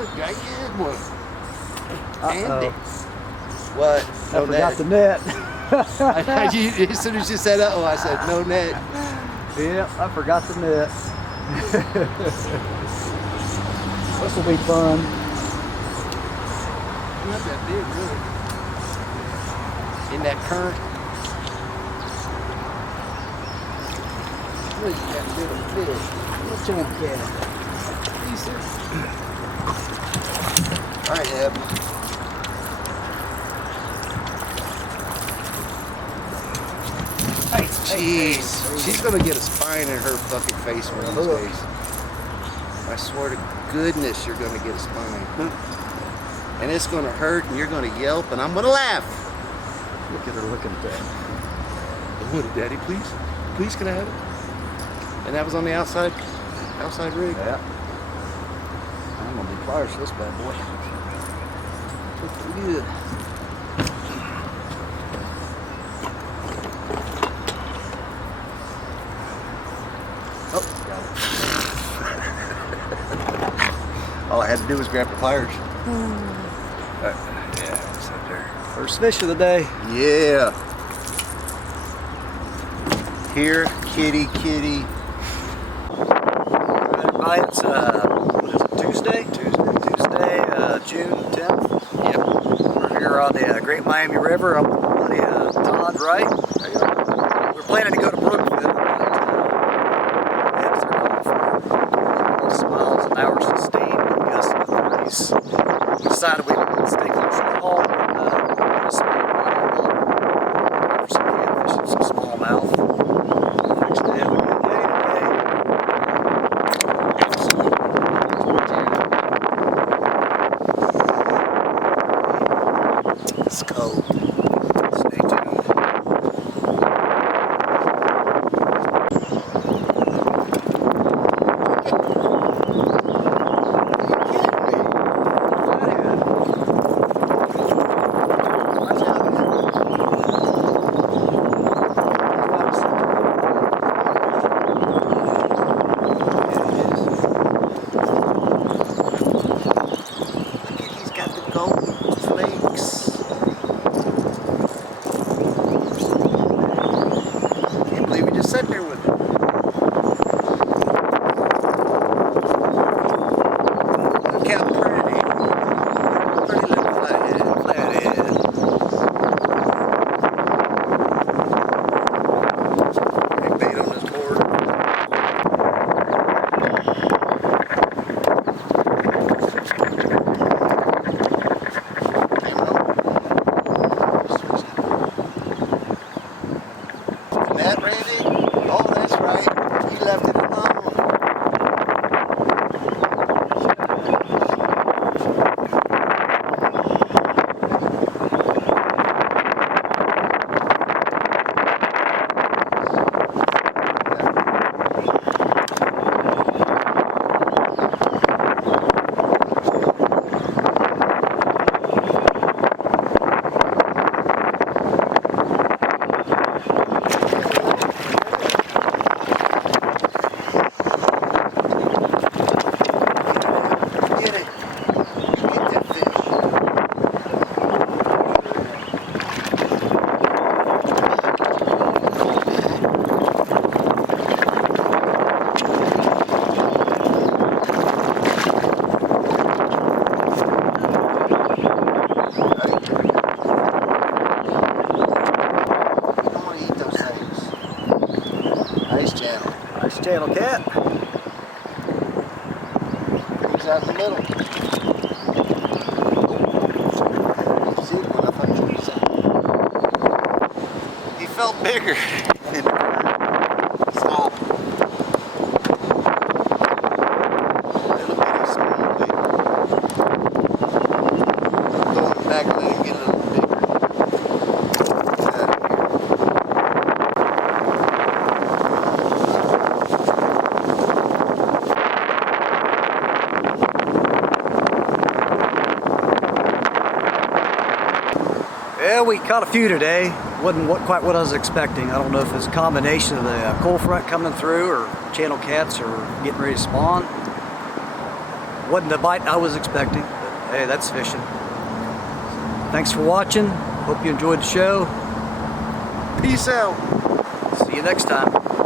a good one. Uh-oh. What? I forgot the net. As soon as you said uh-oh, I said no net. Yep, I forgot the net. This will be fun. Not that big, really. In that current. Look at that little fish. Little champ cat. All right, Eb. Jeez, she's gonna get a spine in her fucking face one of these days. I swear to goodness, you're gonna get a spine, and it's gonna hurt, and you're gonna yelp, and I'm gonna laugh. Look at her looking at that. What, Daddy, please, please, can I have it? And that was on the outside rig. Yeah. I'm gonna be pliers for this bad boy. Looking good. Oh, got it. All I had to do was grab the pliers. Yeah, it's up there. First fish of the day. Yeah. Here, kitty, kitty. Everybody, it's what is it, Tuesday, June 10th. Yep. We're here on the Great Miami River. I'm with my buddy Todd Wright. We're planning to go to Brookville, but winds are going for plus miles an hour sustained, gusts in the 30s. We decided we'd stay closer to home and for some catfish and some smallmouth. Actually, have a good day today. Let's go. Stay tuned. He's got the golden flakes. Can't believe he just sat there with it. Look how pretty. Pretty little flathead. Big bait on this board. That, Randy? Oh, that's right. He left it alone. Get it. Get that fish. I want to eat those things. Nice channel. Nice channel cat. He's out in the middle. See it when I thought you were saying. He felt bigger. Stop. Little bitty small bait. Throw him back and let him get a little bigger. Yeah, we caught a few today. Wasn't quite what I was expecting. I don't know if it's a combination of the cold front coming through or channel cats are getting ready to spawn. Wasn't the bite I was expecting, but hey, that's fishing. Thanks for watching. Hope you enjoyed the show. Peace out. See you next time.